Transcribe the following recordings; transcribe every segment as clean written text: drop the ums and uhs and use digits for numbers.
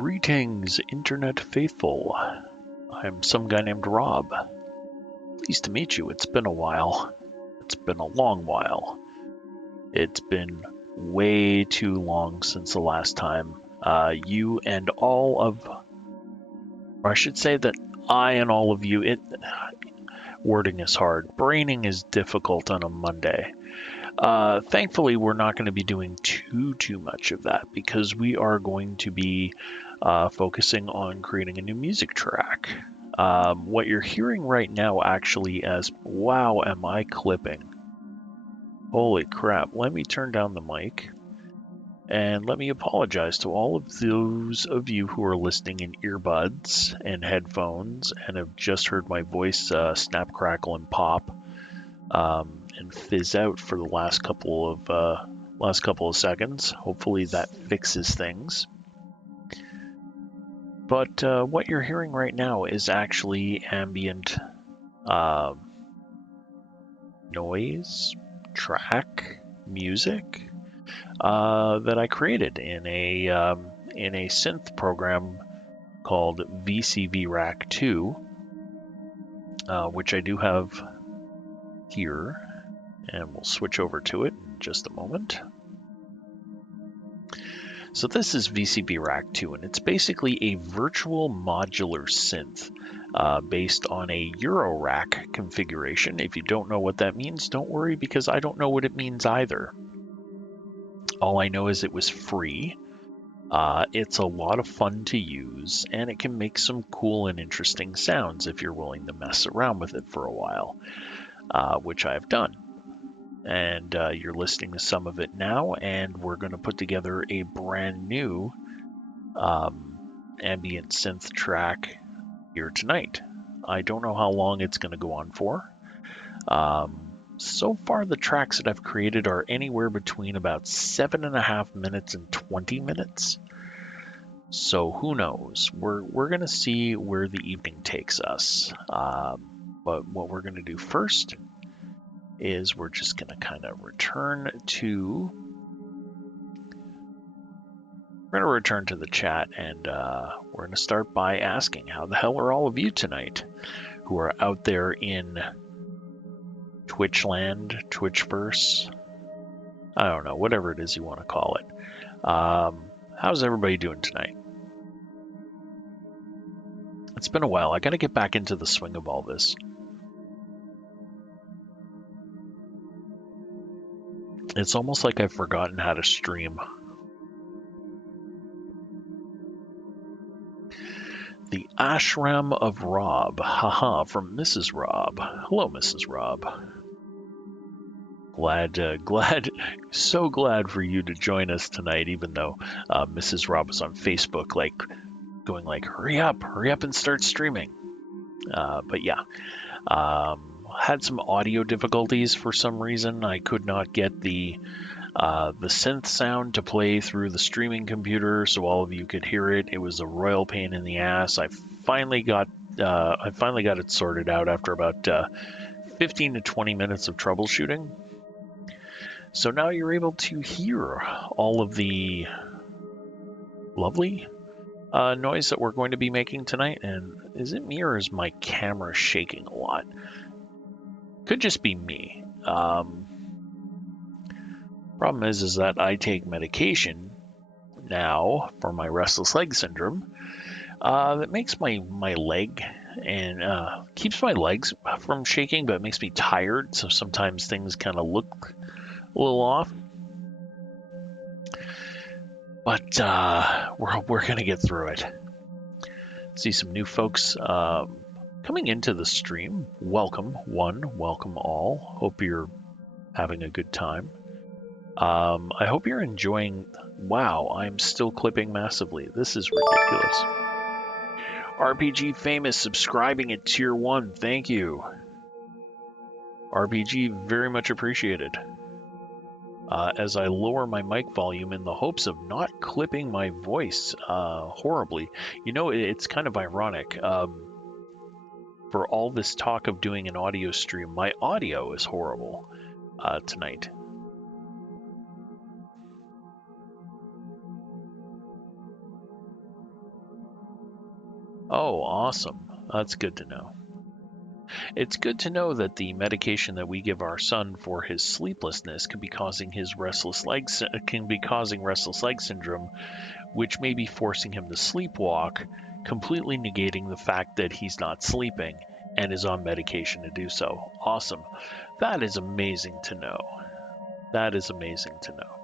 Greetings, Internet faithful. I'm some guy named Rob. Pleased to meet you. It's been a while. It's been a long while. It's been way too long since the last time you and all of, or I should say that I and all of you, wording is hard. Braining is difficult on a Monday. Thankfully, we're not going to be doing too much of that because we are going to be focusing on creating a new music track. What you're hearing right now actually as, wow, am I clipping? Holy crap. Let me turn down the mic and let me apologize to all of those of you who are listening in earbuds and headphones and have just heard my voice snap, crackle, and pop. And fizz out for the last couple of seconds. Hopefully that fixes things. But what you're hearing right now is actually ambient noise, track, music that I created in a synth program called VCV Rack 2, which I do have here. And we'll switch over to it in just a moment. So this is VCV Rack 2, and it's basically a virtual modular synth based on a Euro rack configuration. If you don't know what that means, don't worry, because I don't know what it means either. All I know is it was free. It's a lot of fun to use, and it can make some cool and interesting sounds if you're willing to mess around with it for a while, which I've done. And you're listening to some of it now, and we're going to put together a brand new ambient synth track here tonight. I don't know how long it's going to go on for. So far, the tracks that I've created are anywhere between about 7.5 minutes and 20 minutes. So who knows? We're going to see where the evening takes us. But what we're going to do first is we're just going to kind of return to the chat, and we're going to start by asking, how the hell are all of you tonight who are out there in Twitchland, Twitchverse? I don't know, whatever it is you want to call it. How's everybody doing tonight? It's been a while. I got to get back into the swing of all this. It's almost like I've forgotten how to stream. The Ashram of Rob. Haha, from Mrs. Rob. Hello, Mrs. Rob. So glad for you to join us tonight, even though Mrs. Rob is on Facebook, going hurry up and start streaming. But yeah. Had some audio difficulties for some reason. I could not get the synth sound to play through the streaming computer so all of you could hear it. It was a royal pain in the ass. I finally got it sorted out after about 15 to 20 minutes of troubleshooting. So now you're able to hear all of the lovely noise that we're going to be making tonight. And is it me, or is my camera shaking a lot? Could just be me. Problem is that I take medication now for my restless leg syndrome that makes my leg and keeps my legs from shaking, but it makes me tired. So sometimes things kind of look a little off. But we're gonna get through it. See some new folks coming into the stream. Welcome one, welcome all. Hope you're having a good time. I hope you're enjoying. Wow, I'm still clipping massively. This is ridiculous. RPG Famous subscribing at tier 1. Thank you. RPG, very much appreciated. As I lower my mic volume in the hopes of not clipping my voice horribly. You know, it's kind of ironic. For all this talk of doing an audio stream, my audio is horrible tonight. Oh, awesome. That's good to know. It's good to know that the medication that we give our son for his sleeplessness can be causing restless leg syndrome, which may be forcing him to sleepwalk, completely negating the fact that he's not sleeping and is on medication to do so. Awesome. That is amazing to know. That is amazing to know.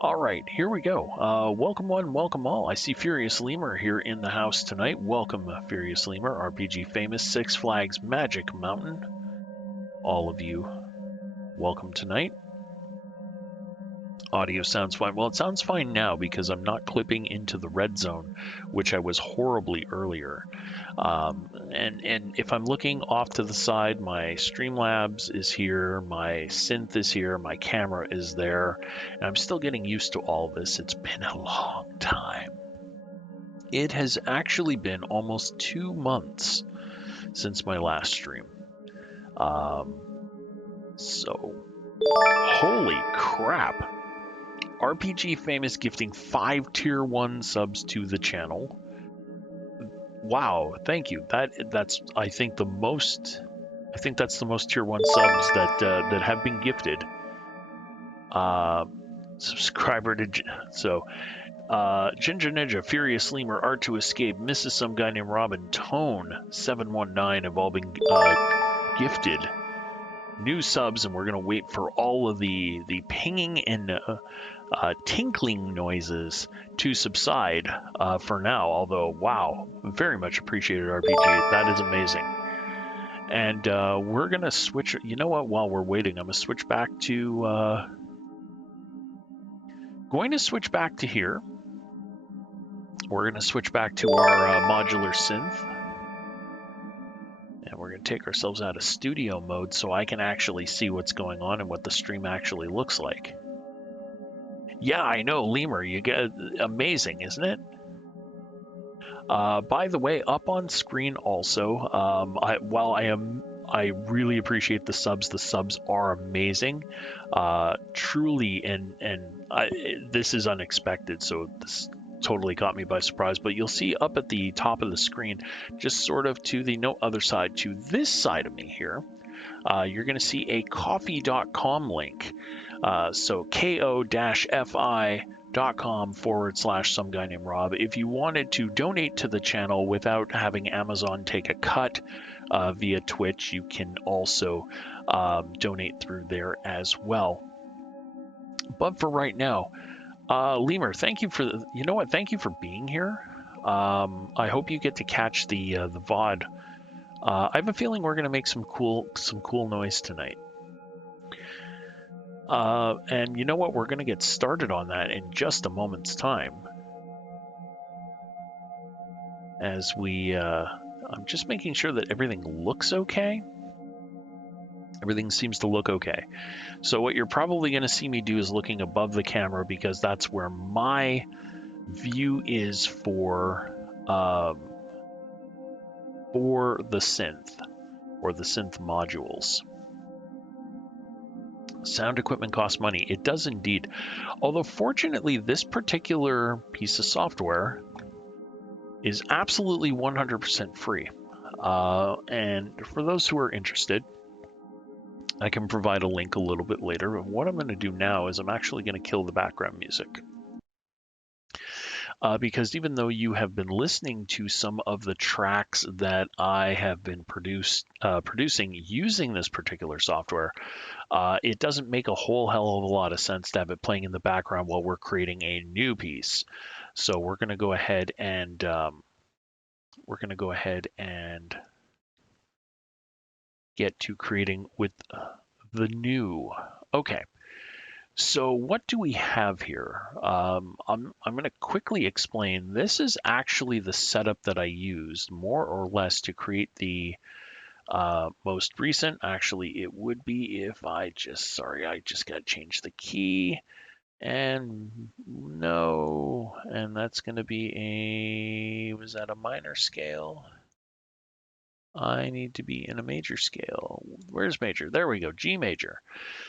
All right, here we go. Welcome one, welcome all. I see Furious Lemur here in the house tonight. Welcome, Furious Lemur, RPG Famous, Six Flags Magic Mountain. All of you, welcome tonight. Audio sounds fine. Well, it sounds fine now because I'm not clipping into the red zone, which I was horribly earlier. And if I'm looking off to the side, my Streamlabs is here, my synth is here, my camera is there, and I'm still getting used to all this. It's been a long time. It has actually been almost 2 months since my last stream. So, holy crap. RPG Famous gifting 5 tier 1 subs to the channel. Wow, thank you. That's I think that's the most tier 1 subs that have been gifted. Subscriber to Ginger Ninja, Furious Lemur, Art to Escape, Mrs. Some Guy Named Robin, Tone 719 have all been gifted new subs, and we're gonna wait for all of the pinging and tinkling noises to subside for now, although wow, very much appreciated, RPG. That is amazing. And we're gonna switch, you know what, while we're waiting, I'm gonna switch back to here. We're gonna switch back to our modular synth, and we're gonna take ourselves out of studio mode so I can actually see what's going on and what the stream actually looks like. Yeah, I know, Lemur, you get amazing, isn't it? By the way, up on screen also, I really appreciate the subs are amazing, truly, and this is unexpected, so this totally caught me by surprise, but you'll see up at the top of the screen, just sort of to the other side, to this side of me here, you're going to see a coffee.com link. So ko-fi.com/SomeGuyNamedRob. If you wanted to donate to the channel without having Amazon take a cut via Twitch, you can also donate through there as well. But for right now, Lemur, thank you for thank you for being here. I hope you get to catch the VOD. I have a feeling we're going to make some cool noise tonight. And you know what? We're going to get started on that in just a moment's time. As we, I'm just making sure that everything looks okay. Everything seems to look okay. So what you're probably going to see me do is looking above the camera, because that's where my view is for the synth, or the synth modules. Sound equipment costs money. It does indeed. Although fortunately, this particular piece of software is absolutely 100% free. And for those who are interested, I can provide a link a little bit later. But what I'm going to do now is I'm actually going to kill the background music. Because even though you have been listening to some of the tracks that I have been producing using this particular software, it doesn't make a whole hell of a lot of sense to have it playing in the background while we're creating a new piece. So we're going to go ahead and get to creating with the new. Okay. So what do we have here? I'm going to quickly explain. This is actually the setup that I used more or less to create the most recent. Actually, it would be if I just got to change the key, and no, and that's going to be was that a minor scale? I need to be in a major scale. Where's major? There we go, G major.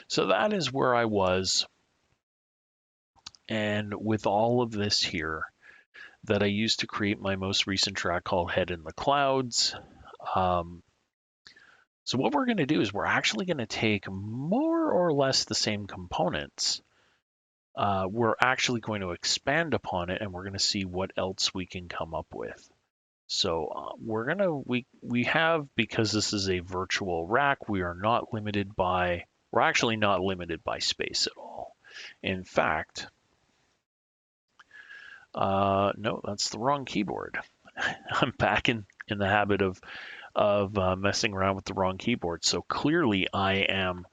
So that is where I was. And with all of this here, that I used to create my most recent track called Head in the Clouds. So what we're going to do is we're actually going to take more or less the same components. We're actually going to expand upon it, and we're going to see what else we can come up with. So we have, because this is a virtual rack, we're actually not limited by space at all. In fact, no, that's the wrong keyboard. I'm back in the habit of messing around with the wrong keyboard. So clearly I am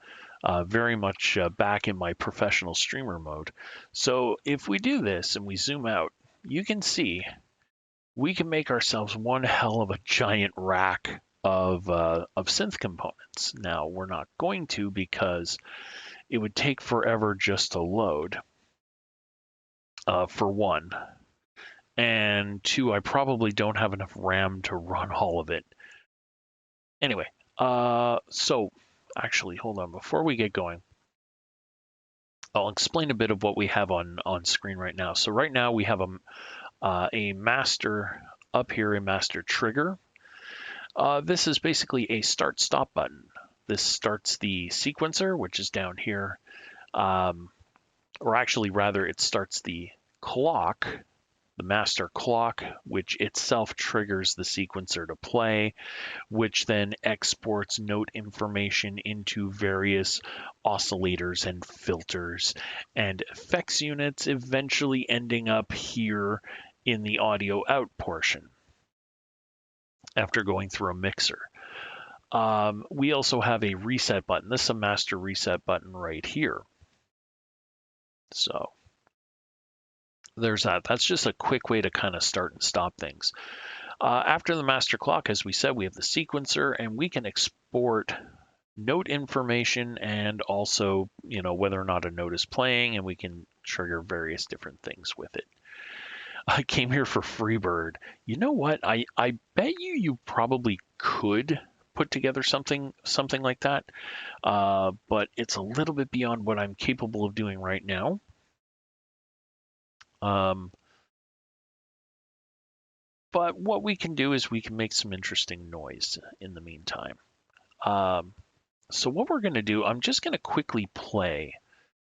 very much back in my professional streamer mode. So if we do this and we zoom out, you can see we can make ourselves one hell of a giant rack of synth components. Now we're not going to, because it would take forever just to load, for one. And two, I probably don't have enough RAM to run all of it. Anyway, so actually, hold on. Before we get going, I'll explain a bit of what we have on screen right now. So right now we have a master up here, a master trigger. This is basically a start-stop button. This starts the sequencer, which is down here. Or actually, rather, it starts the clock, the master clock, which itself triggers the sequencer to play, which then exports note information into various oscillators and filters and effects units, eventually ending up here in the audio out portion after going through a mixer. We also have a reset button. This is a master reset button right here. So there's that. That's just a quick way to kind of start and stop things. After the master clock, as we said, we have the sequencer, and we can export note information and also, whether or not a note is playing, and we can trigger various different things with it. I came here for Freebird. You know what? I bet you probably could put together something like that, but it's a little bit beyond what I'm capable of doing right now. But what we can do is we can make some interesting noise in the meantime. So what we're going to do, I'm just going to quickly play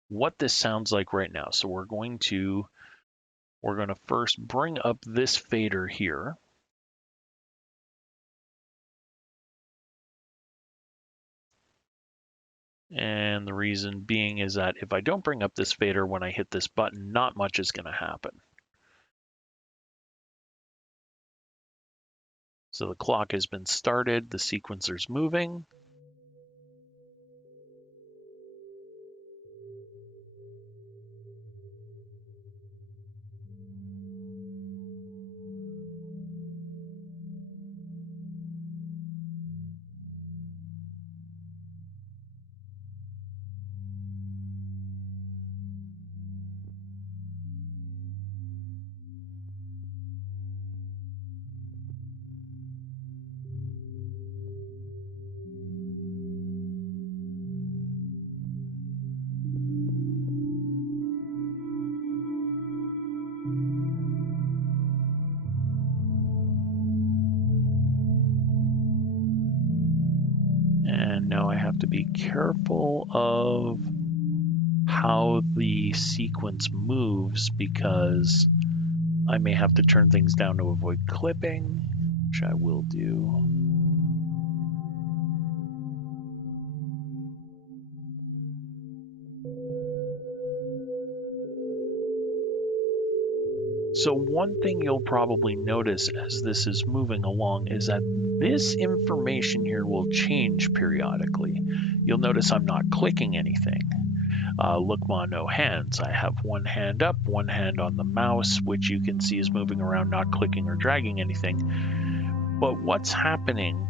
what this sounds like right now. So we're going to first bring up this fader here. And the reason being is that if I don't bring up this fader when I hit this button, not much is going to happen. So the clock has been started, the sequencer's moving. And now I have to be careful of how the sequence moves, because I may have to turn things down to avoid clipping, which I will do. So one thing you'll probably notice as this is moving along is that this information here will change periodically. You'll notice I'm not clicking anything. Look, ma, no hands. I have one hand up, one hand on the mouse, which you can see is moving around, not clicking or dragging anything. But what's happening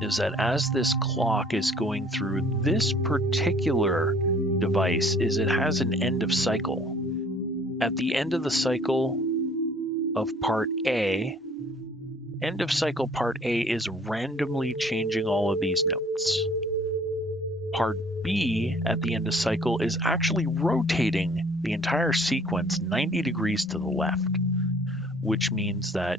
is that as this clock is going through this particular device, is it has an end of cycle. At the end of the cycle of part A, end of cycle part A is randomly changing all of these notes. Part B at the end of cycle is actually rotating the entire sequence 90 degrees to the left. which means that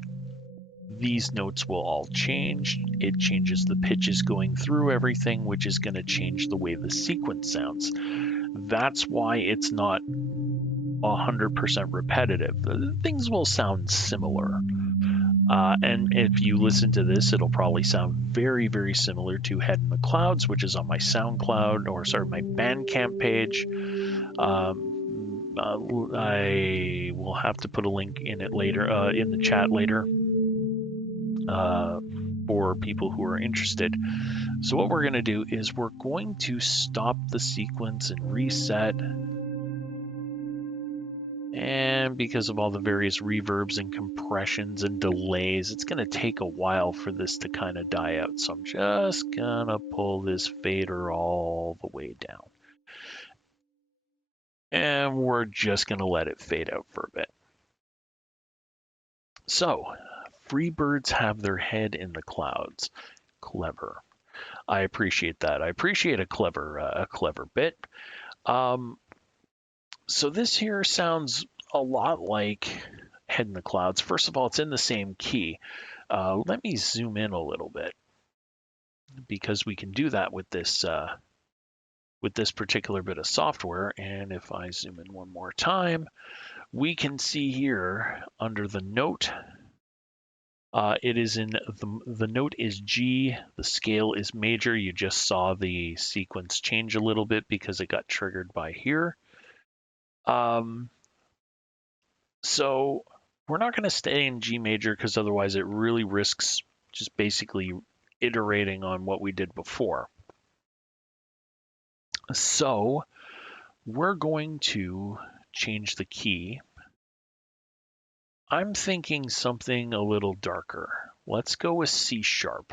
these notes will all change. It changes the pitches going through everything, which is going to change the way the sequence sounds. That's why it's not 100% repetitive. Things will sound similar. And if you listen to this, it'll probably sound very, very similar to Head in the Clouds, which is on my SoundCloud, or sorry, my Bandcamp page. I will have to put a link in it later, in the chat later, for people who are interested. So what we're going to do is we're going to stop the sequence and reset. And because of all the various reverbs and compressions and delays, it's going to take a while for this to kind of die out. So I'm just going to pull this fader all the way down. And we're just going to let it fade out for a bit. So, free birds have their head in the clouds. Clever. I appreciate that. I appreciate a clever bit. So this here sounds a lot like Head in the Clouds. First of all, it's in the same key. Let me zoom in a little bit, because we can do that with this particular bit of software. And if I zoom in one more time, we can see here under the note, it is in the note is G, the scale is major. You just saw the sequence change a little bit because it got triggered by here. So we're not going to stay in G major, because otherwise it really risks just basically iterating on what we did before. So we're going to change the key. I'm thinking something a little darker. Let's go with C sharp.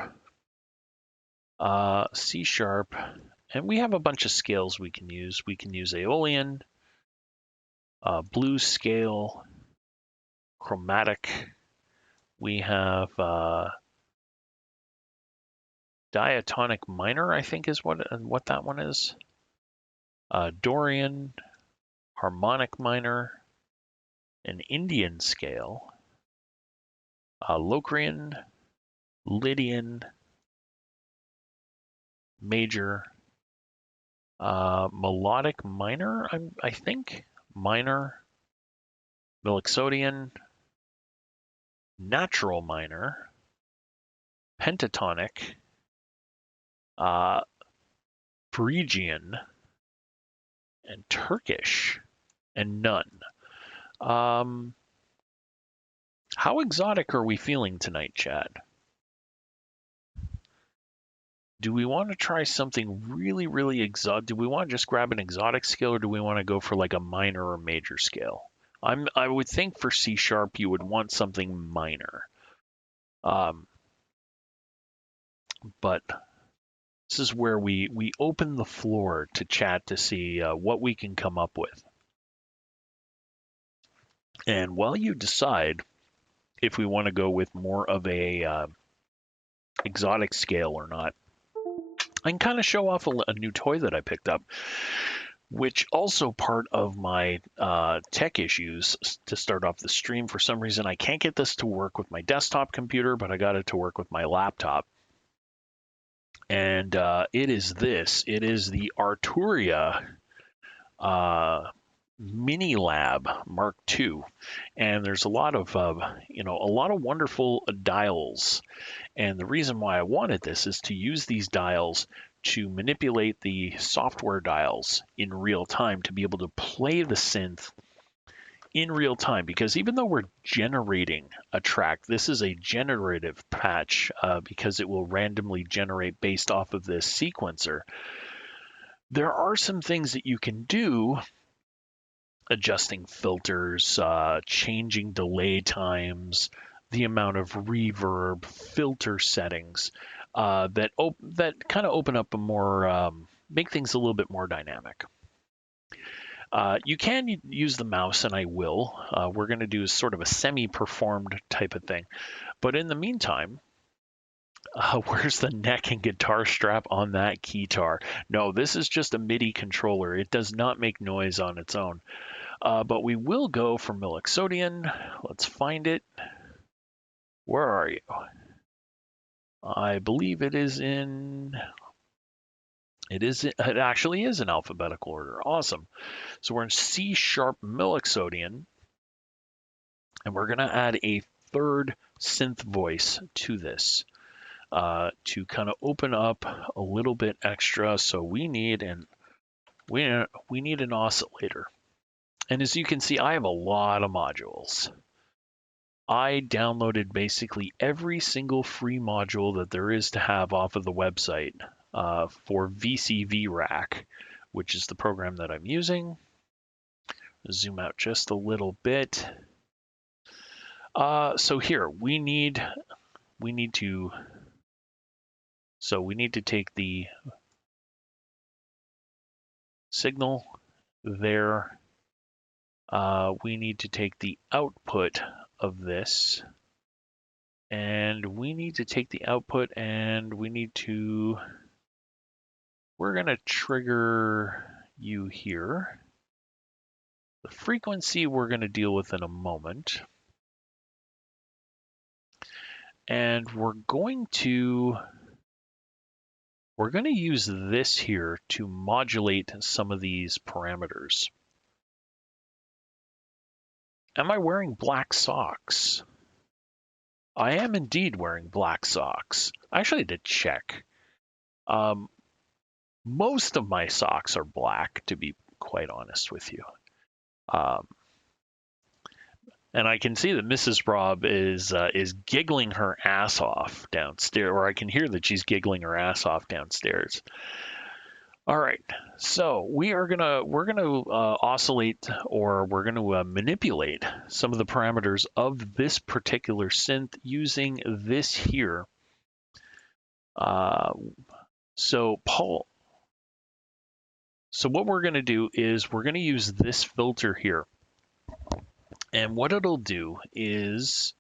C sharp, and we have a bunch of scales we can use. We can use Aeolian, blues scale, chromatic. We have diatonic minor, I think is what that one is. Dorian, harmonic minor, an Indian scale, Locrian, Lydian, major, melodic minor, I think, minor, Mixolydian, natural minor, pentatonic, Phrygian, and Turkish, and none. How exotic are we feeling tonight, Chad? Do we want to try something really, really exotic? Do we want to just grab an exotic scale, or do we want to go for like a minor or major scale? I would think for C sharp you would want something minor. But this is where we open the floor to chat to see what we can come up with. And while you decide if we want to go with more of a exotic scale or not, I can kind of show off a new toy that I picked up, which also part of my tech issues to start off the stream. For some reason, I can't get this to work with my desktop computer, but I got it to work with my laptop. And it is this. It is the Arturia Mini Lab Mark II, and there's a lot of wonderful dials. And the reason why I wanted this is to use these dials to manipulate the software dials in real time, to be able to play the synth in real time. Because even though we're generating a track, this is a generative patch because it will randomly generate based off of this sequencer. There are some things that you can do, adjusting filters, changing delay times, the amount of reverb, filter settings that kind of open up a more, make things a little bit more dynamic. You can use the mouse, and I will. We're going to do sort of a semi-performed type of thing. But in the meantime, where's the neck and guitar strap on that keytar? No, this is just a MIDI controller. It does not make noise on its own. But we will go for Mixodeon. Let's find it. Where are you? I believe it is in. It actually is in alphabetical order. Awesome. So we're in C# Mixodeon, and we're going to add a third synth voice to this to kind of open up a little bit extra. So we need an oscillator. And as you can see, I have a lot of modules. I downloaded basically every single free module that there is to have off of the website for VCV Rack, which is the program that I'm using. Zoom out just a little bit. So here we need to take the signal there. We need to take the output of this, and we need to take the output, and we're gonna trigger you here. The frequency we're gonna deal with in a moment. And we're going to use this here to modulate some of these parameters. Am I wearing black socks? I am indeed wearing black socks. I actually did check. Most of my socks are black, to be quite honest with you. And I can see that Mrs. Rob is giggling her ass off downstairs, or I can hear that she's giggling her ass off downstairs. All right, so we're gonna oscillate, or we're gonna manipulate some of the parameters of this particular synth using this here. So what we're gonna do is we're gonna use this filter here. And what it'll do is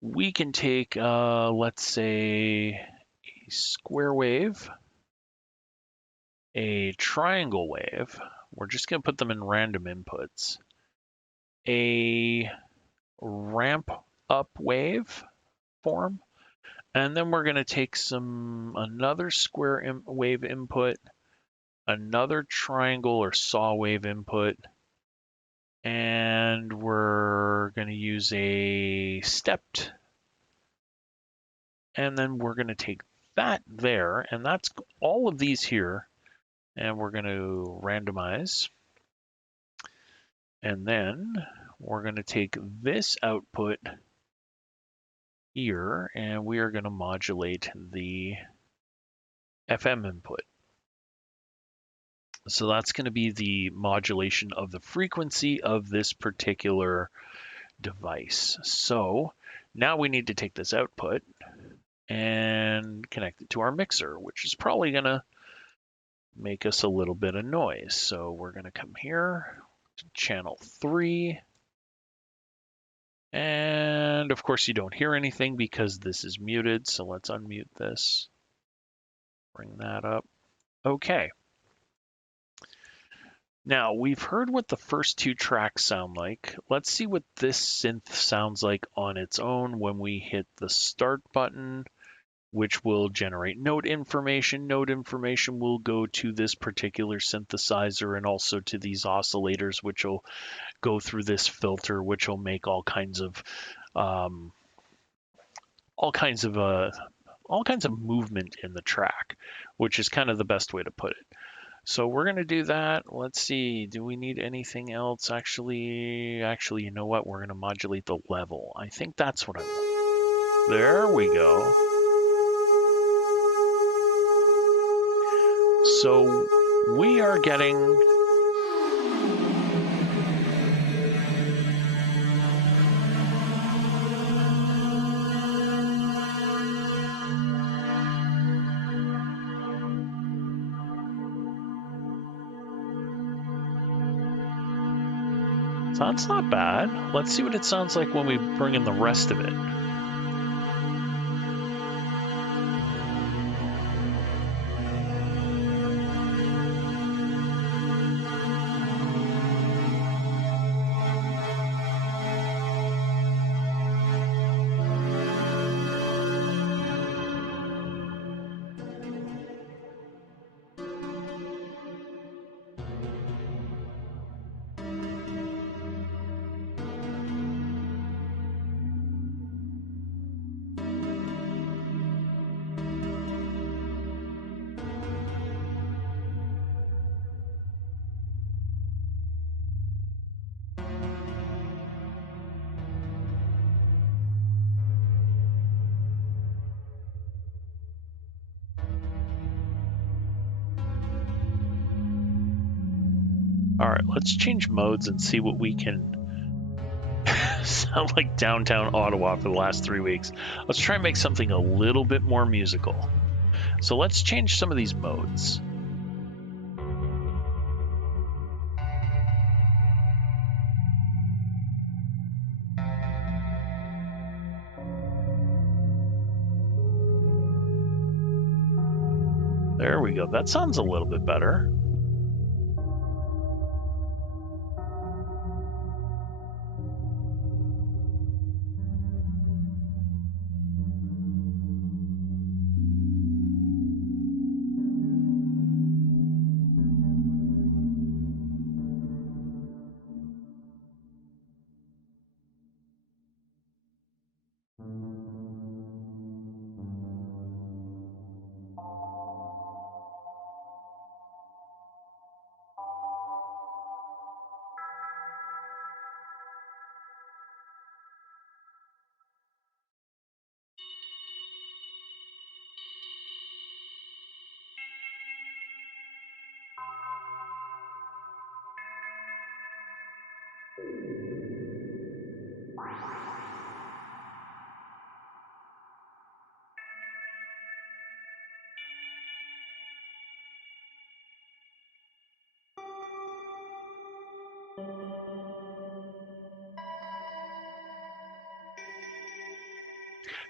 we can take, let's say, a square wave, a triangle wave. We're just going to put them in random inputs. A ramp up wave form. And then we're going to take another square wave input, another triangle or saw wave input, and we're going to use a stepped, and then we're going to take that there, and that's all of these here, and we're going to randomize, and then we're going to take this output here, and we are going to modulate the FM input. So that's going to be the modulation of the frequency of this particular device. So now we need to take this output and connect it to our mixer, which is probably going to make us a little bit of noise. So we're going to come here to channel 3. And of course you don't hear anything because this is muted. So let's unmute this. Bring that up. Okay. Now, we've heard what the first two tracks sound like. Let's see what this synth sounds like on its own when we hit the start button, which will generate note information. Note information will go to this particular synthesizer and also to these oscillators, which will go through this filter, which will make all kinds of movement in the track, which is kind of the best way to put it. So we're going to do that. Let's see, do we need anything else? Actually, you know what? We're going to modulate the level. I think that's what I want. There we go. So we are getting that's not bad. Let's see what it sounds like when we bring in the rest of it. All right, let's change modes and see what we can sound like downtown Ottawa for the last 3 weeks. Let's try and make something a little bit more musical. So let's change some of these modes. There we go. That sounds a little bit better.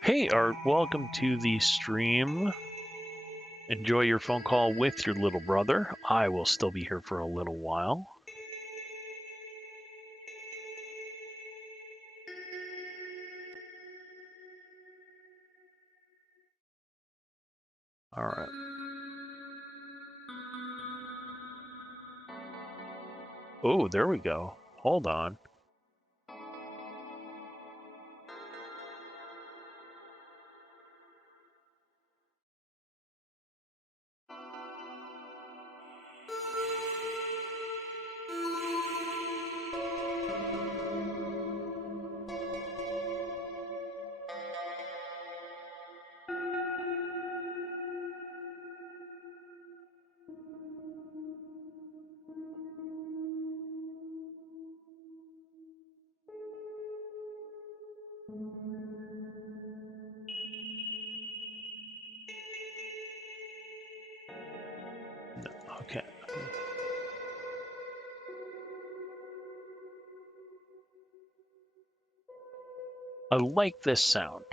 Hey, Art, welcome to the stream. Enjoy your phone call with your little brother. I will still be here for a little while. All right. Oh, there we go. Hold on. Okay. I like this sound.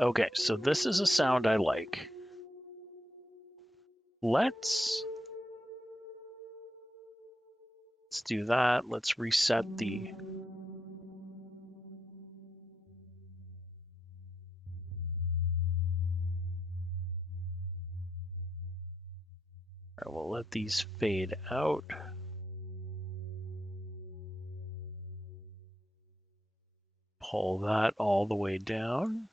Okay, so this is a sound I like. Let's do that. Let's reset the... All right, we'll let these fade out. Pull that all the way down.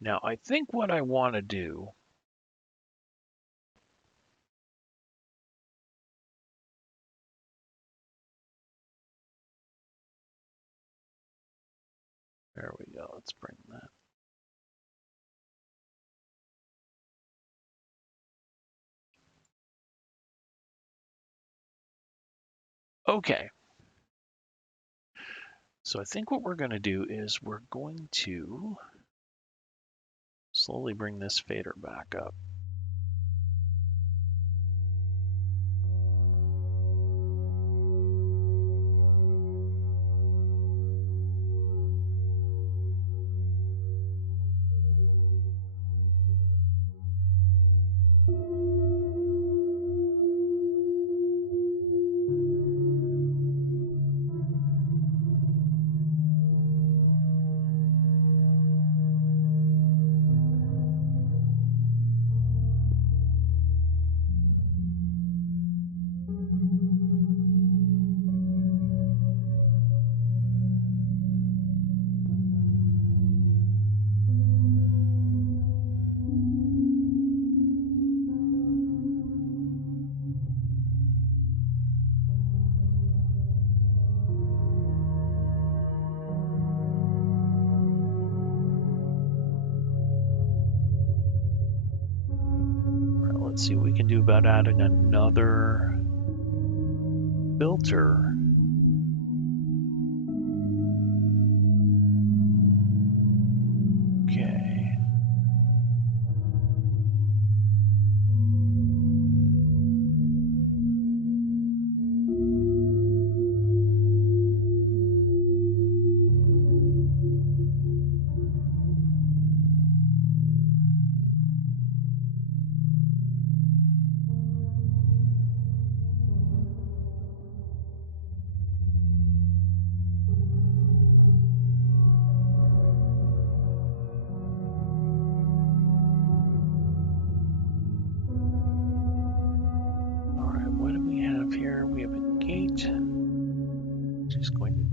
Now, I think what I want to do... There we go. Let's bring that. Okay. So I think what we're going to do is we're going to slowly bring this fader back up. let's see what we can do about adding another filter. Okay.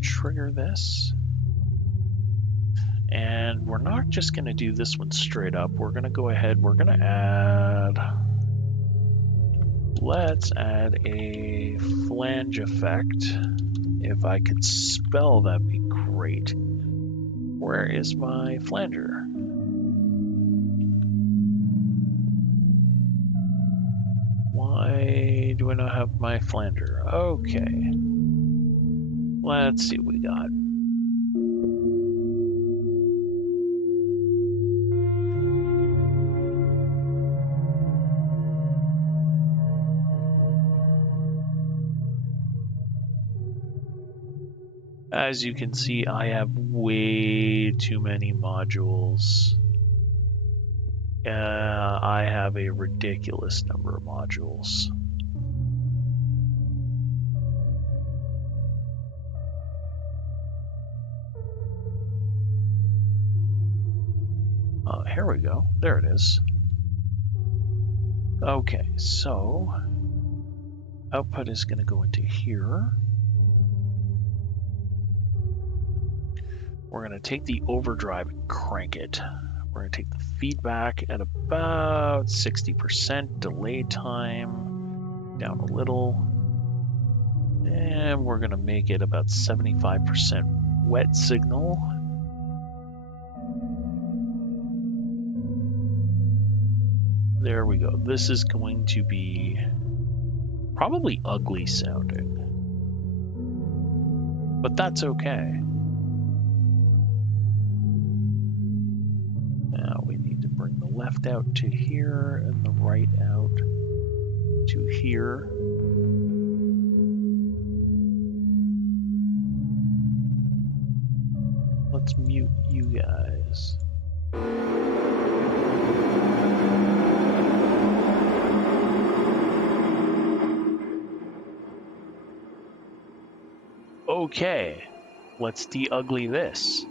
Trigger this, and we're not just going to do this one straight up. We're going to go ahead, we're going to let's add a flange effect. If I could spell, that'd be great. Where is my flanger? Why do I not have my flanger? Okay. Let's see what we got. As you can see, I have way too many modules. I have a ridiculous number of modules. Here we go. There it is. Okay, so output is going to go into here. We're going to take the overdrive and crank it. We're going to take the feedback at about 60%, delay time down a little, and we're going to make it about 75% wet signal. There we go. This is going to be probably ugly sounding, but that's okay. Now we need to bring the left out to here and the right out to here. Let's mute you guys. Okay, let's de-ugly this.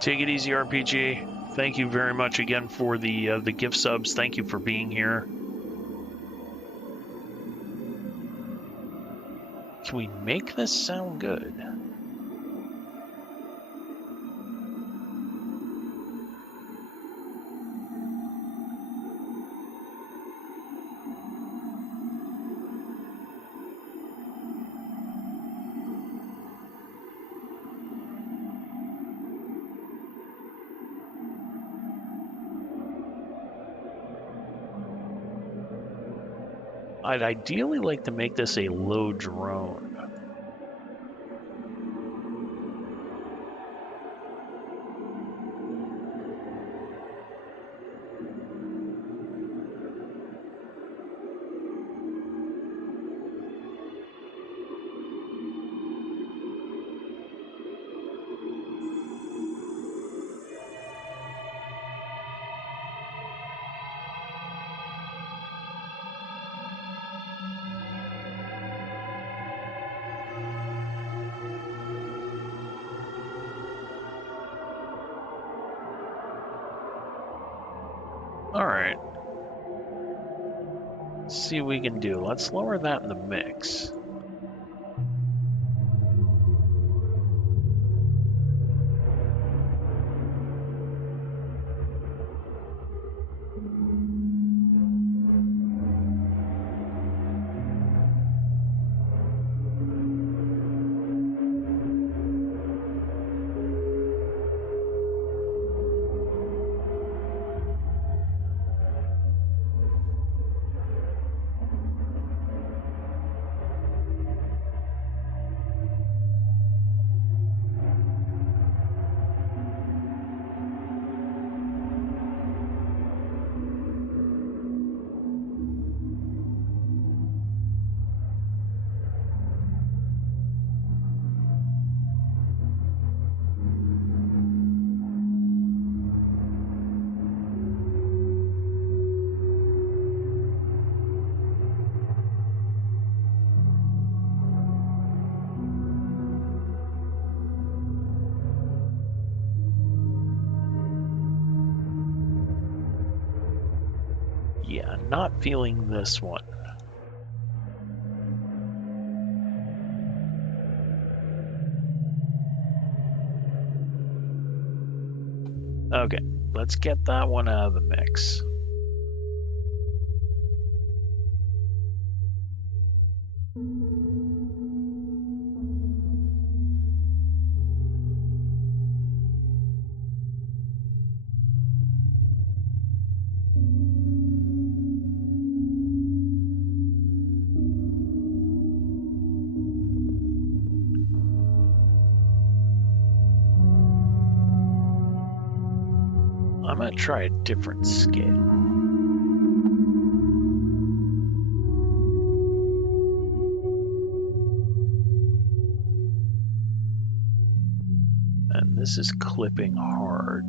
Take it easy, RPG. Thank you very much again for the gift subs. Thank you for being here. Can we make this sound good? I'd ideally like to make this a low drone. All right. Let's see what we can do. Let's lower that in the mix. Yeah, not feeling this one. Okay, let's get that one out of the mix. I'm gonna try a different scale. And this is clipping hard.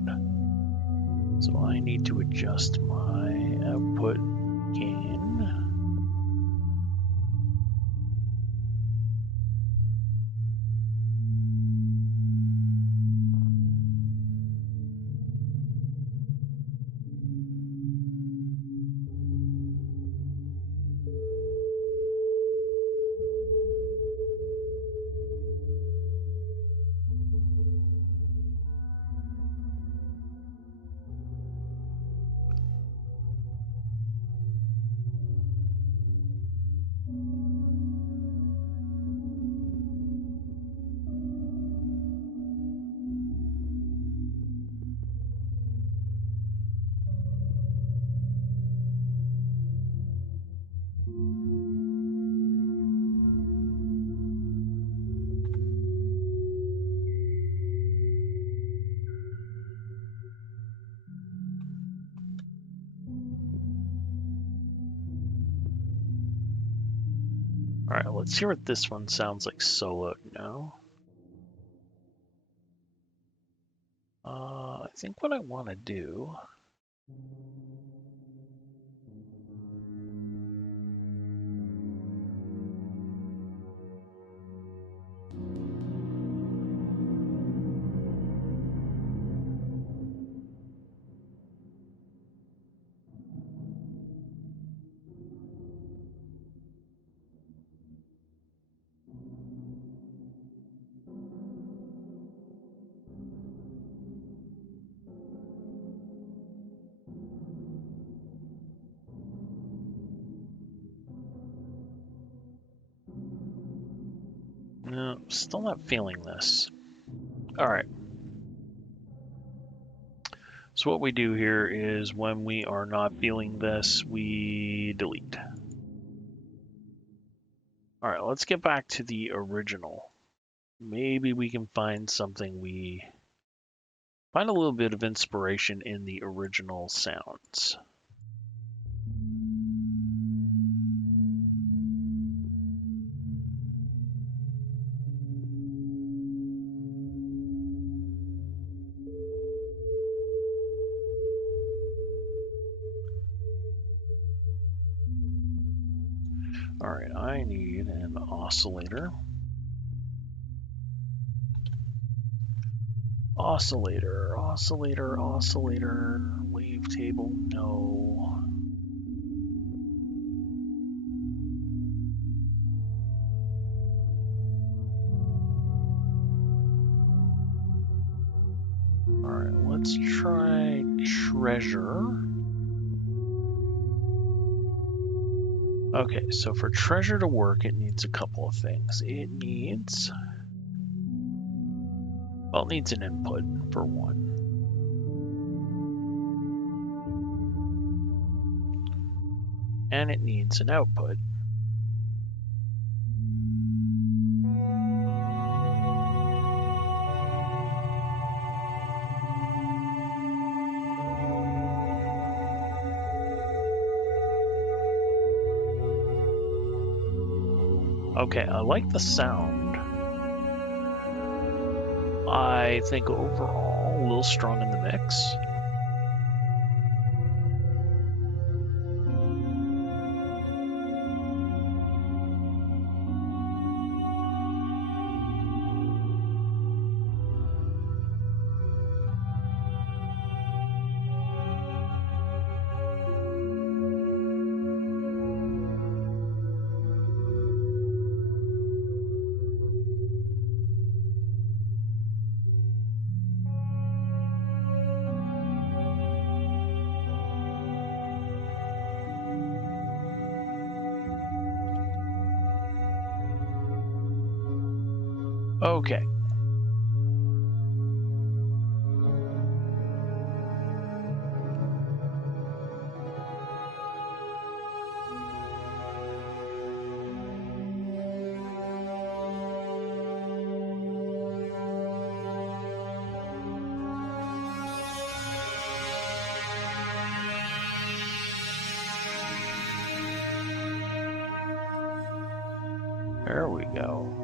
So I need to adjust my output gain. All right, let's hear what this one sounds like solo now. I think what I want to do. No, still not feeling this. All right. So what we do here is when we are not feeling this, we delete. All right, let's get back to the original. Maybe we can find something find a little bit of inspiration in the original sounds. All right, I need an oscillator. Oscillator, oscillator, oscillator, wavetable, no. Alright, let's try treasure. Okay, so for treasure to work, it needs a couple of things. It needs an input, for one. And it needs an output. Okay, I like the sound. I think overall, a little strong in the mix. Okay. There we go.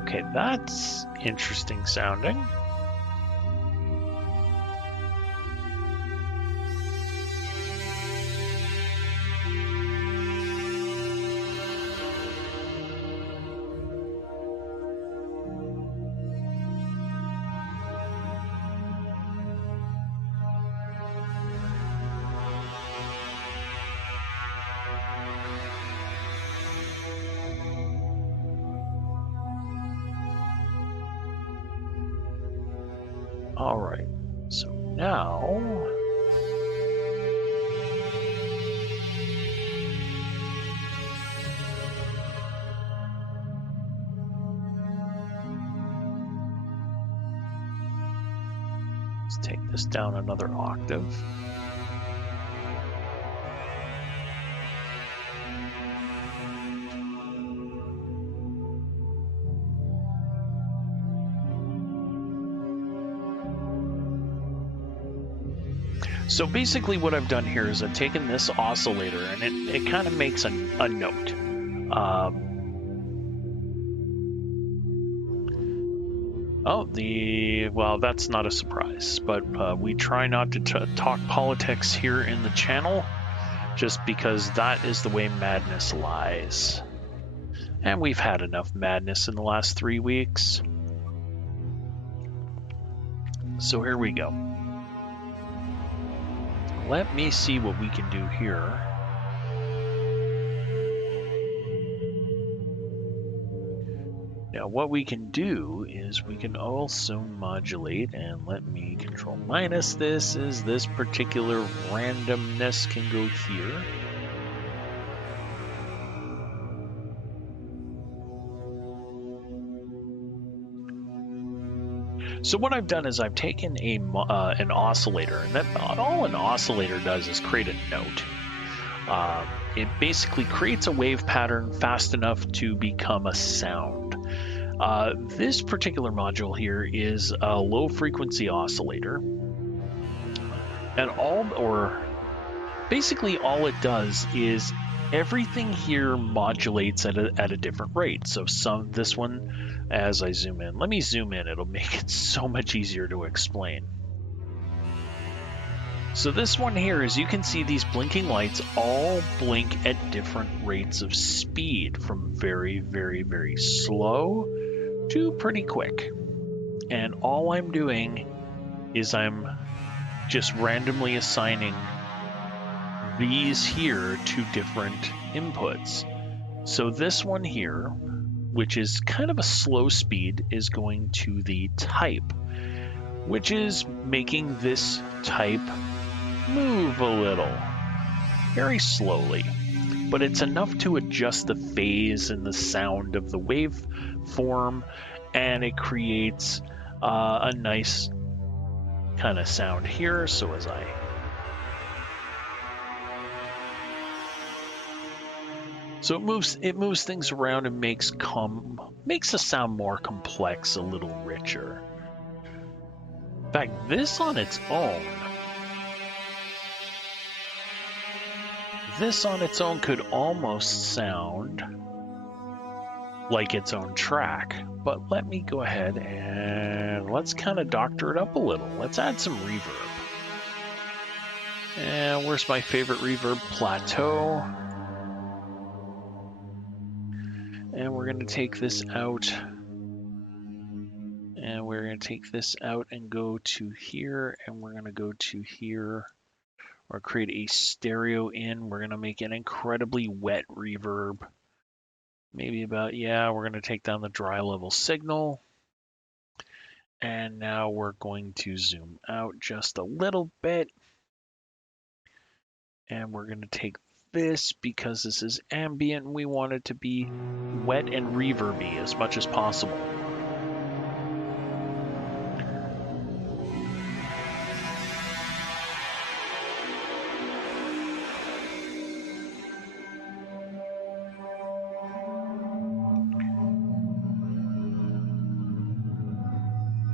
Okay, that's interesting sounding. All right, so now let's take this down another octave. So basically what I've done here is I've taken this oscillator and it kind of makes a note. Well, that's not a surprise, but we try not to talk politics here in the channel, just because that is the way madness lies. And we've had enough madness in the last 3 weeks. So here we go. Let me see what we can do here. Now what we can do is we can also modulate, and let me control minus this, is this particular randomness can go here. So what I've done is I've taken an oscillator, and that all an oscillator does is create a note. It basically creates a wave pattern fast enough to become a sound. This particular module here is a low frequency oscillator, and basically all it does is everything here modulates at a different rate. So this one, as I zoom in, let me zoom in, it'll make it so much easier to explain. So this one here, as you can see, these blinking lights all blink at different rates of speed, from very, very, very slow to pretty quick. And all I'm doing is I'm just randomly assigning these here to different inputs. So this one here, which is kind of a slow speed, is going to the type, which is making this type move a little, very slowly, but it's enough to adjust the phase and the sound of the waveform, and it creates a nice kind of sound here. So as it moves things around and makes the sound more complex, a little richer. In fact, this on its own could almost sound like its own track, but let me go ahead and let's kind of doctor it up a little. Let's add some reverb. And where's my favorite reverb? Plateau. And we're going to take this out. And we're going to take this out and go to here, and we're going to go to here, or create a stereo in. We're going to make an incredibly wet reverb. Maybe about, yeah, we're going to take down the dry level signal. And now we're going to zoom out just a little bit. And we're going to take this, because this is ambient, and we want it to be wet and reverby as much as possible.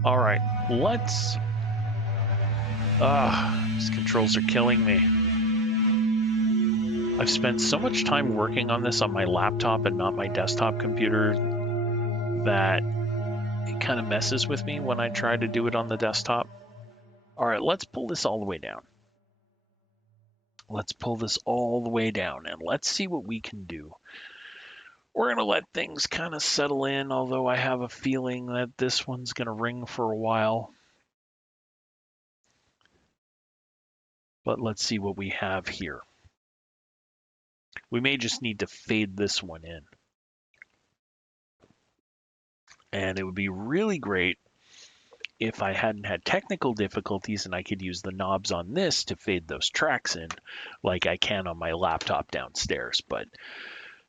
All right, let's... these controls are killing me. I've spent so much time working on this on my laptop and not my desktop computer that it kind of messes with me when I try to do it on the desktop. All right, let's pull this all the way down. Let's pull this all the way down, and let's see what we can do. We're going to let things kind of settle in, although I have a feeling that this one's going to ring for a while. But let's see what we have here. We may just need to fade this one in. And it would be really great if I hadn't had technical difficulties and I could use the knobs on this to fade those tracks in like I can on my laptop downstairs. But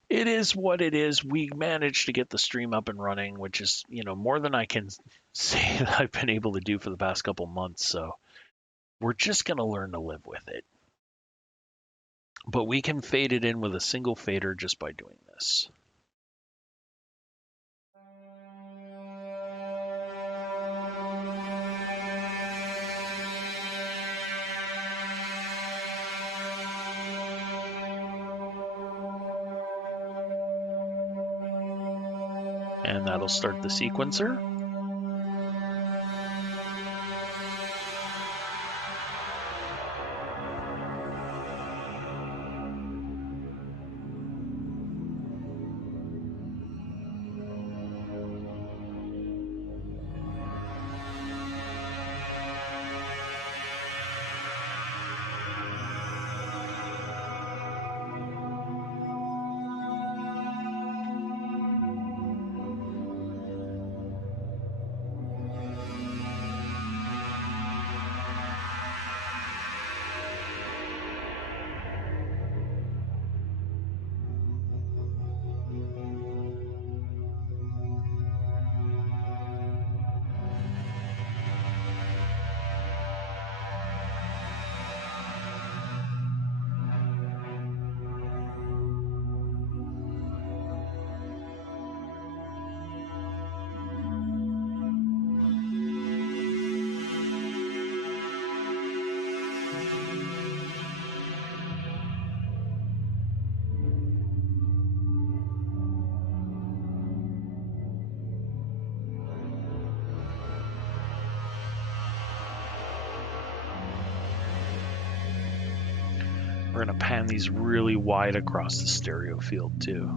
it is what it is. We managed to get the stream up and running, which is, more than I can say that I've been able to do for the past couple months. So we're just going to learn to live with it. But we can fade it in with a single fader just by doing this. And that'll start the sequencer. We're going to pan these really wide across the stereo field too.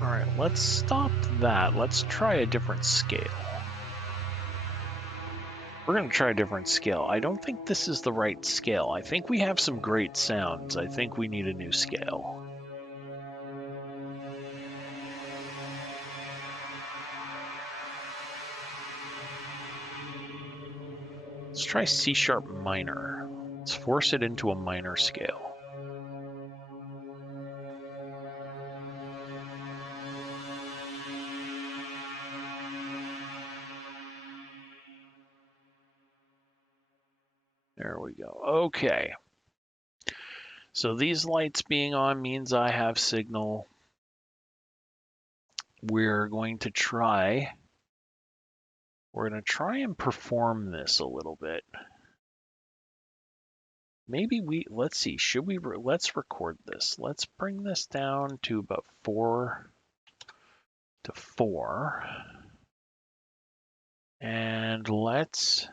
All right, let's stop that. Let's try a different scale. We're going to try a different scale. I don't think this is the right scale. I think we have some great sounds. I think we need a new scale. Let's try C sharp minor. Let's force it into a minor scale. There we go. Okay. So these lights being on means I have signal. We're going to try and perform this a little bit. Maybe let's see, let's record this. Let's bring this down to about 4 to 4. And let's,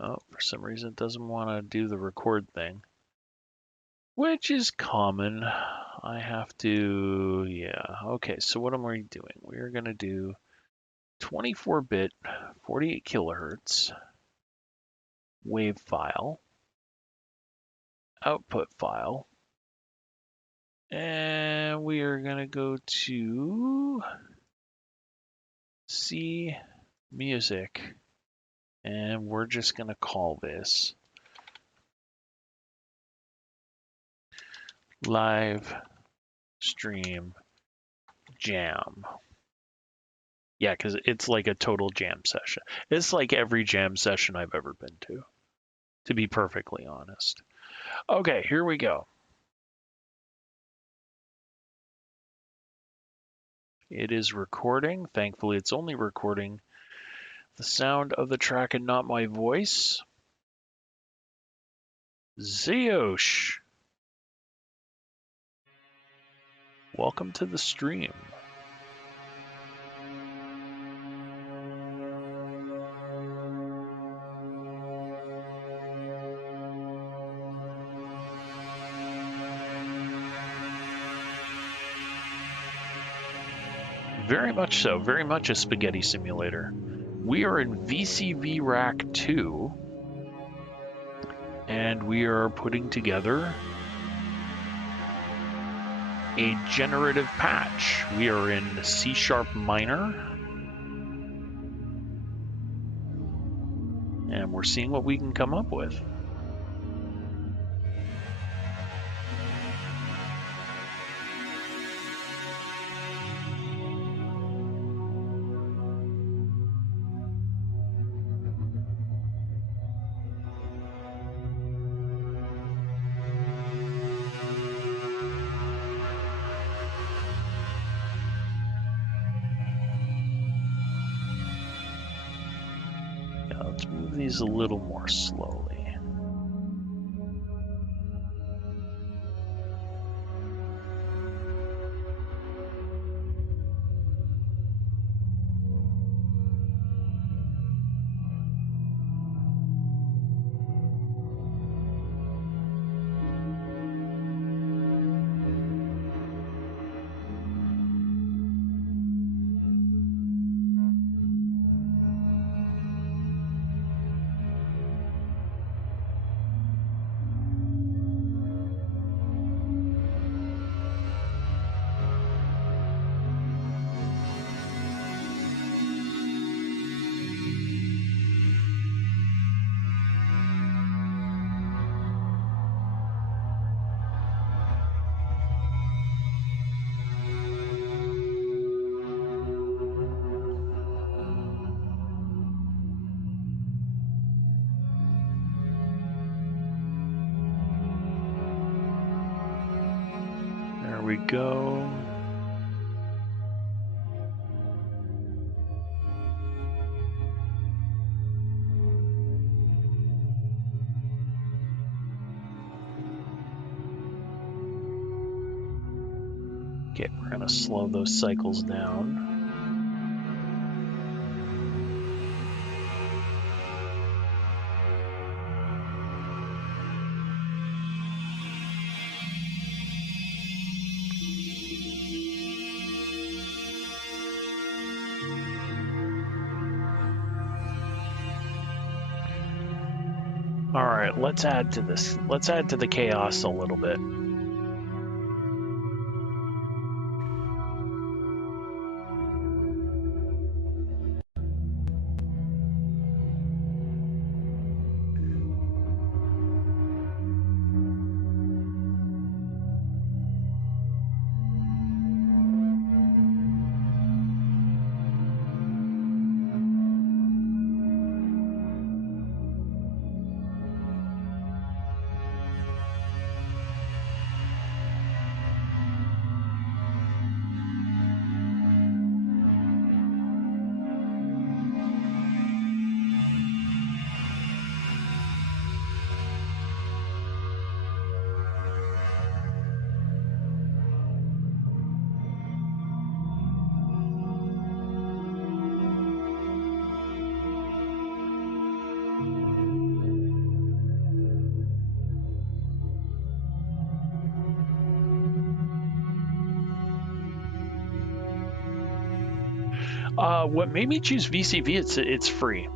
oh, for some reason it doesn't want to do the record thing, which is common. I have to, yeah. Okay, so what am we doing? We're going to do 24-bit, 48 kilohertz wave file, output file, and we are going to go to C music, and we're just going to call this live stream jam. Yeah, because it's like a total jam session. It's like every jam session I've ever been to be perfectly honest. Okay, here we go. It is recording. Thankfully, it's only recording the sound of the track and not my voice. Zeosh! Welcome to the stream. Very much so, very much a spaghetti simulator. We are in VCV Rack 2, and we are putting together a generative patch. We are in C sharp minor, and we're seeing what we can come up with. Let's move these a little more slowly. go. Okay, we're gonna slow those cycles down. All right, let's add to this. Let's add to the chaos a little bit. What made me choose VCV? It's free.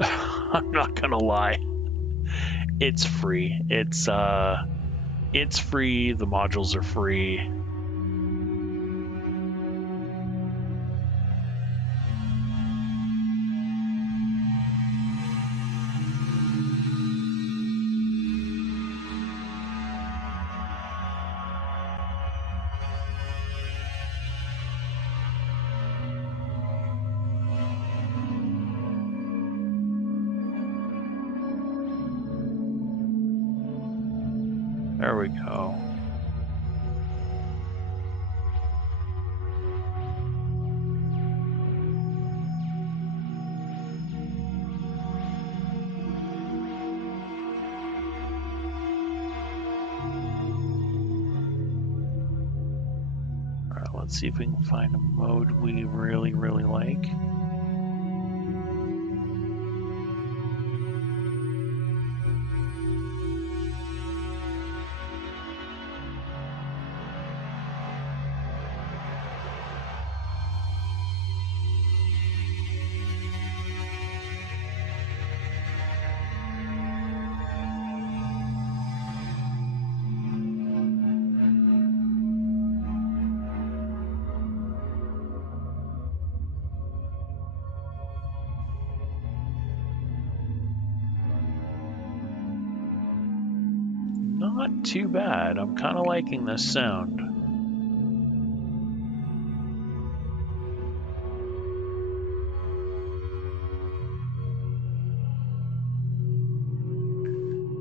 I'm not gonna lie. It's free. It's free. The modules are free. There we go. All right, let's see if we can find a mode we really, really like. Not too bad. I'm kind of liking this sound.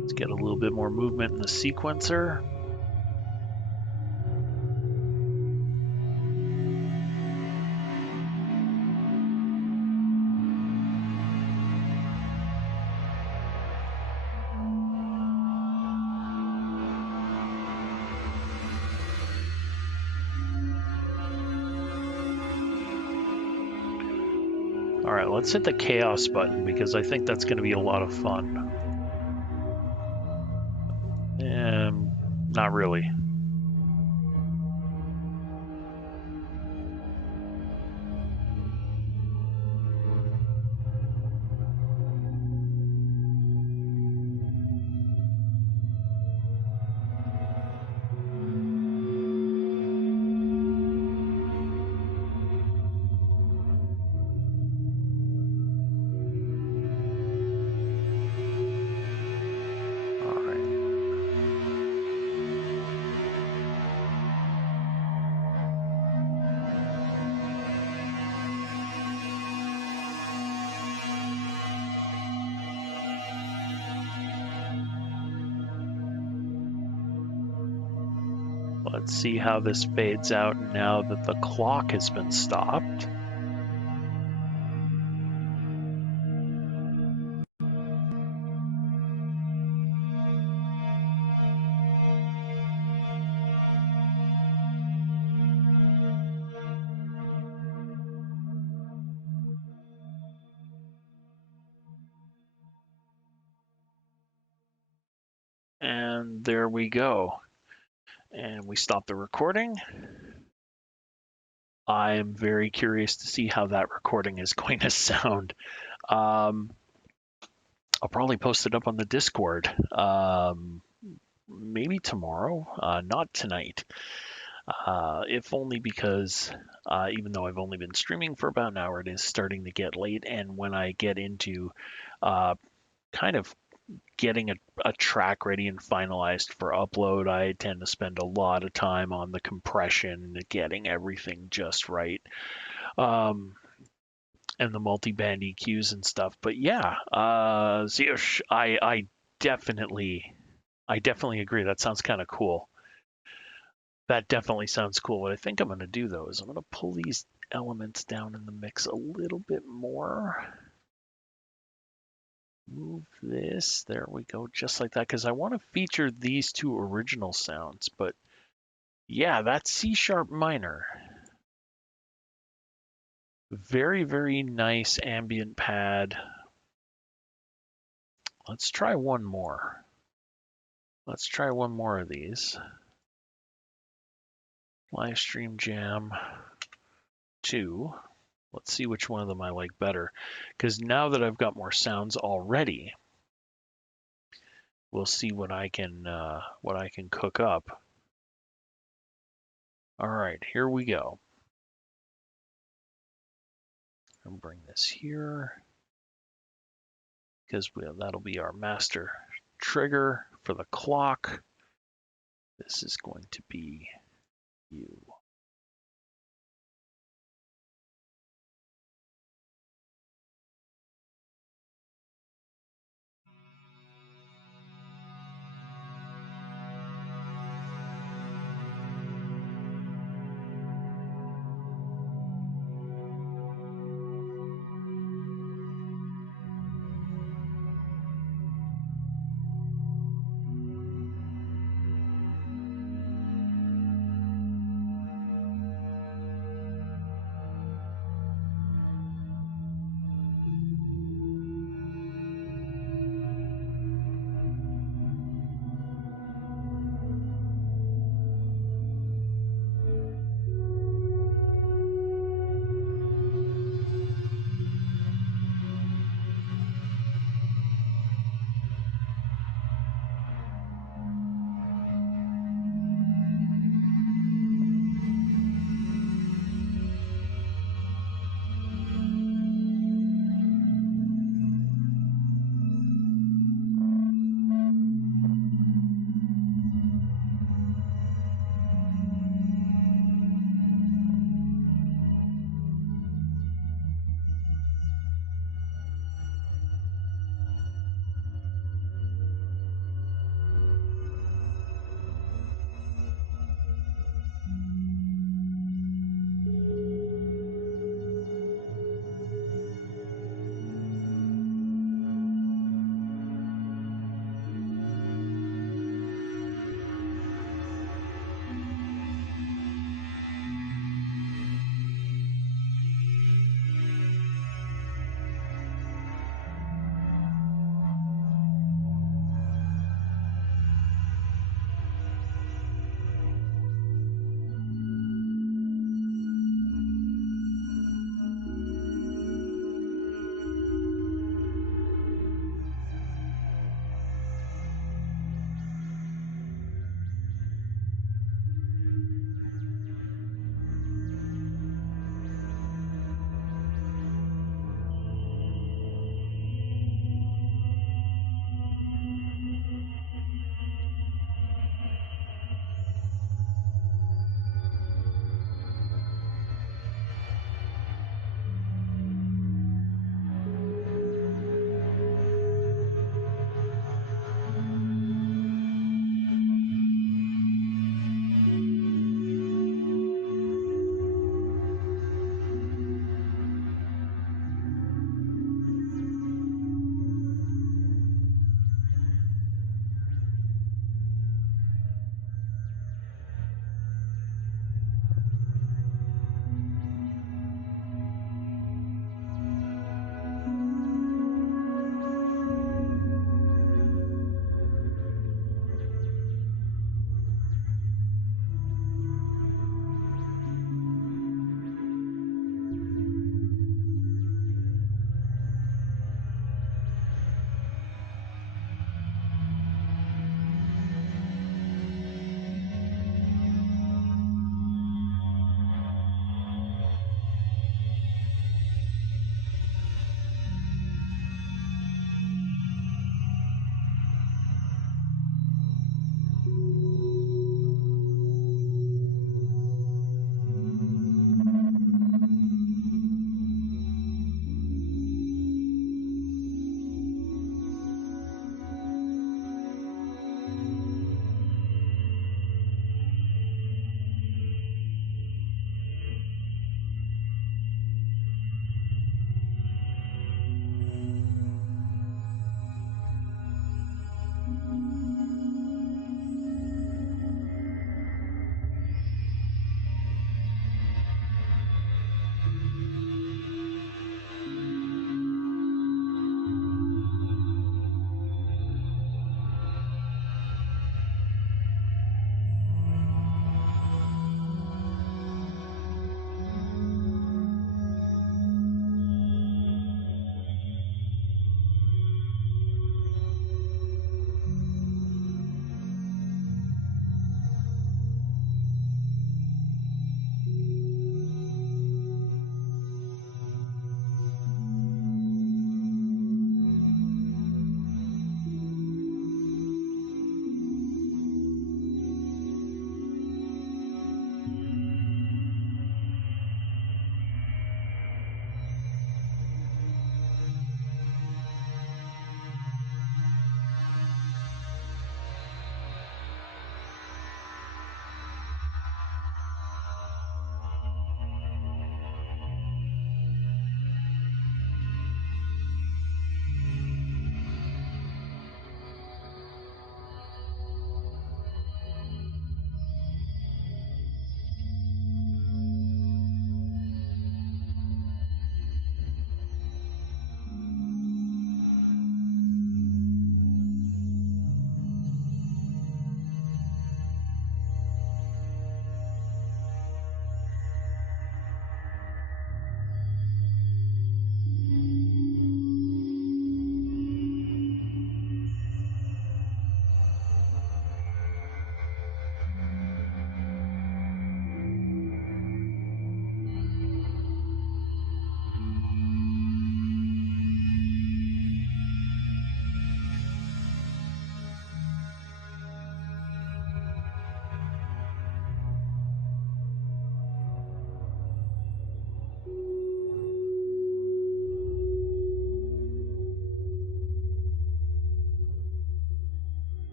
Let's get a little bit more movement in the sequencer. All right, let's hit the chaos button because I think that's going to be a lot of fun. Not really. Let's see how this fades out now that the clock has been stopped. And there we go. And we stop the recording. I'm very curious to see how that recording is going to sound. I'll probably post it up on the Discord. Maybe tomorrow, not tonight. If only because even though I've only been streaming for about an hour, it is starting to get late. And when I get into kind of getting a track ready and finalized for upload, I tend to spend a lot of time on the compression, getting everything just right, and the multi-band EQs and stuff. But yeah, Ziosh, I definitely agree. That sounds kind of cool. That definitely sounds cool. What I think I'm going to do though is I'm going to pull these elements down in the mix a little bit more. Move this, there we go, just like that, because I want to feature these two original sounds. But yeah, that's C sharp minor. Very, very nice ambient pad. Let's try one more. Let's try one more of these. Livestream Jam 2. Let's see which one of them I like better, because now that I've got more sounds already, we'll see what I can cook up. All right, here we go. I'll bring this here because that'll be our master trigger for the clock. This is going to be you.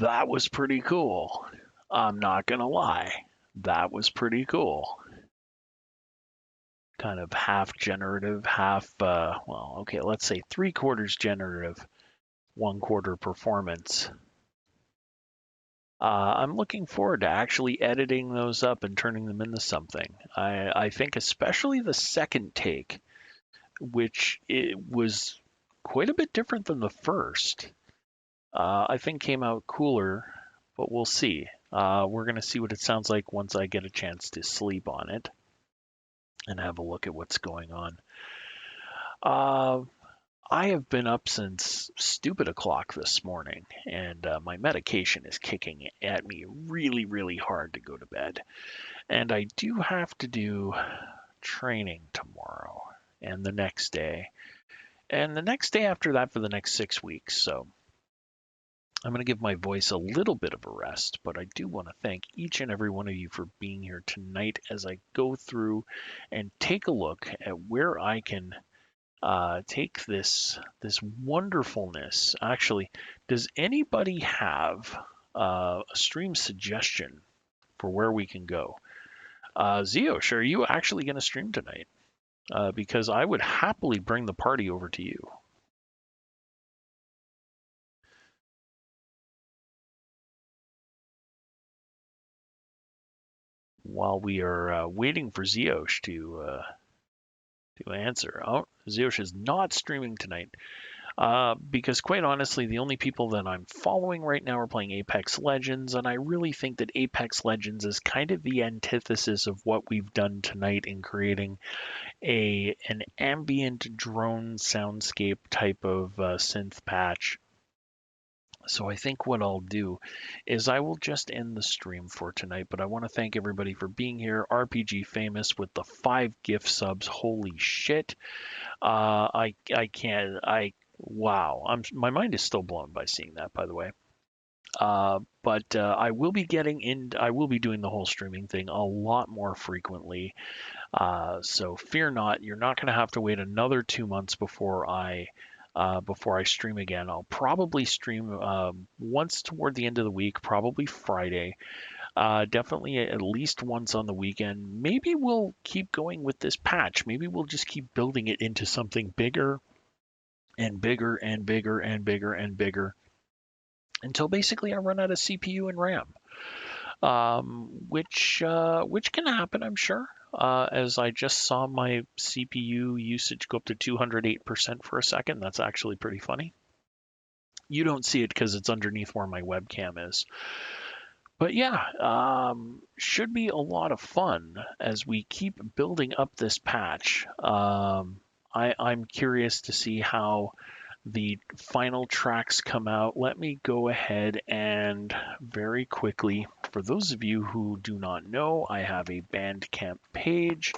That was pretty cool. I'm not gonna lie. That was pretty cool. Kind of half generative, half, well, okay, let's say 3/4 generative, 1/4 performance. I'm looking forward to actually editing those up and turning them into something. I think especially the second take, which it was quite a bit different than the first, I think came out cooler, but we'll see. We're going to see what it sounds like once I get a chance to sleep on it and have a look at what's going on. I have been up since stupid o'clock this morning, and my medication is kicking at me really, really hard to go to bed. And I do have to do training tomorrow and the next day, and the next day after that for the next 6 weeks. So I'm going to give my voice a little bit of a rest, but I do want to thank each and every one of you for being here tonight as I go through and take a look at where I can take this wonderfulness. Actually, does anybody have a stream suggestion for where we can go? Zeosh, are you actually going to stream tonight? Because I would happily bring the party over to you. While we are waiting for Zeosh to answer. Oh, Zeosh is not streaming tonight. Because quite honestly, the only people that I'm following right now are playing Apex Legends, and I really think that Apex Legends is kind of the antithesis of what we've done tonight in creating an ambient drone soundscape type of synth patch. So I think what I'll do is I will just end the stream for tonight, but I want to thank everybody for being here. RPG Famous with the 5 gift subs. Holy shit. I can't, wow. My mind is still blown by seeing that, by the way. But I will be I will be doing the whole streaming thing a lot more frequently. So fear not, you're not going to have to wait another 2 months before I stream again. I'll probably stream once toward the end of the week, probably Friday. Definitely at least once on the weekend. Maybe we'll keep going with this patch. Maybe we'll just keep building it into something bigger and bigger and bigger and bigger and bigger until basically I run out of CPU and RAM, which can happen, I'm sure. As I just saw my CPU usage go up to 208% for a second. That's actually pretty funny. You don't see it because it's underneath where my webcam is. But yeah, should be a lot of fun as we keep building up this patch. I'm curious to see how the final tracks come out. Let me go ahead and very quickly, for those of you who do not know, I have a Bandcamp page.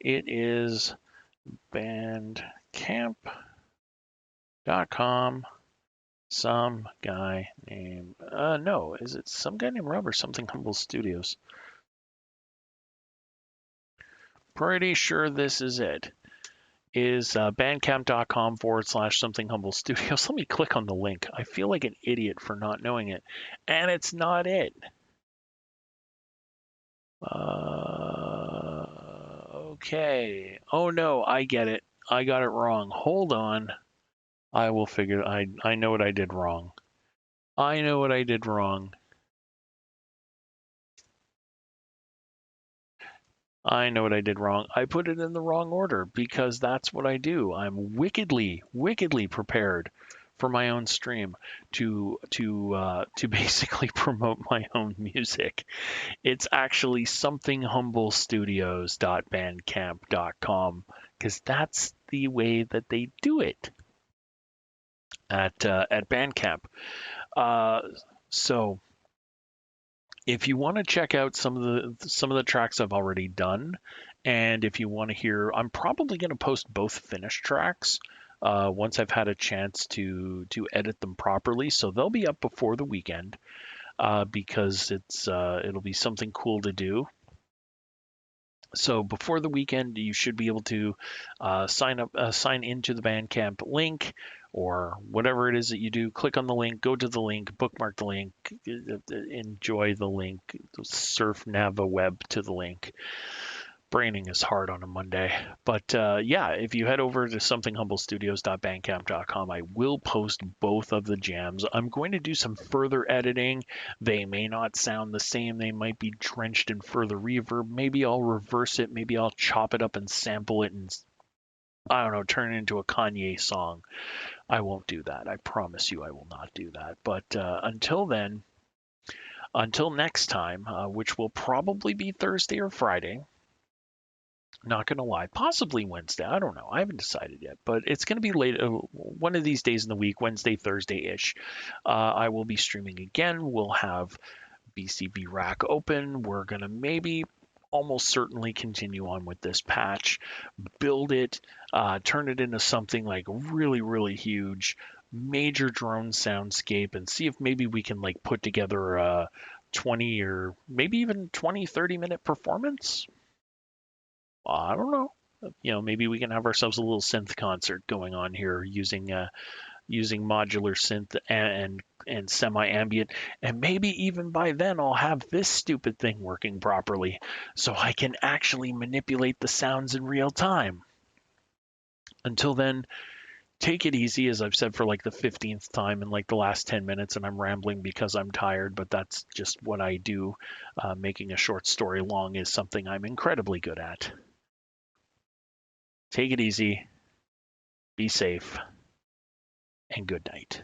It is bandcamp.com. Some guy named, no, is it Some Guy Named Rob or Something Humble Studios? Pretty sure this is it. Is bandcamp.com/Something Humble Studios. Let me click on the link. I feel like an idiot for not knowing it. And it's not it. Okay. Oh no, I get it. I got it wrong. Hold on. I will figure. I know what I did wrong. I know what I did wrong. I know what I did wrong. I put it in the wrong order because that's what I do. I'm wickedly, wickedly prepared for my own stream to basically promote my own music. It's actually somethinghumblestudios.bandcamp.com because that's the way that they do it at Bandcamp. So if you want to check out some of the tracks I've already done, and if you want to hear, I'm probably going to post both finished tracks once I've had a chance to edit them properly. So they'll be up before the weekend because it'll be something cool to do. So before the weekend, you should be able to sign into the Bandcamp link, or whatever it is that you do. Click on the link, go to the link, bookmark the link, enjoy the link, surf nav a web to the link. Braining is hard on a Monday. But yeah, if you head over to somethinghumblestudios.bandcamp.com, I will post both of the jams. I'm going to do some further editing. They may not sound the same. They might be drenched in further reverb. Maybe I'll reverse it. Maybe I'll chop it up and sample it and, I don't know, turn it into a Kanye song. I won't do that. I promise you I will not do that. But until then, until next time, which will probably be Thursday or Friday, not going to lie, possibly Wednesday. I don't know. I haven't decided yet, but it's going to be late. One of these days in the week, Wednesday, Thursday-ish. I will be streaming again. We'll have VCV Rack open. We're going to maybe almost certainly continue on with this patch, build it, turn it into something like really, really huge, major drone soundscape, and see if maybe we can like put together a 20 or maybe even 20, 30-minute performance. I don't know. You know, maybe we can have ourselves a little synth concert going on here using modular synth and semi-ambient, and maybe even by then I'll have this stupid thing working properly, so I can actually manipulate the sounds in real time. Until then, take it easy, as I've said for like the 15th time in like the last 10 minutes, and I'm rambling because I'm tired, but that's just what I do. Making a short story long is something I'm incredibly good at. Take it easy, be safe, and good night.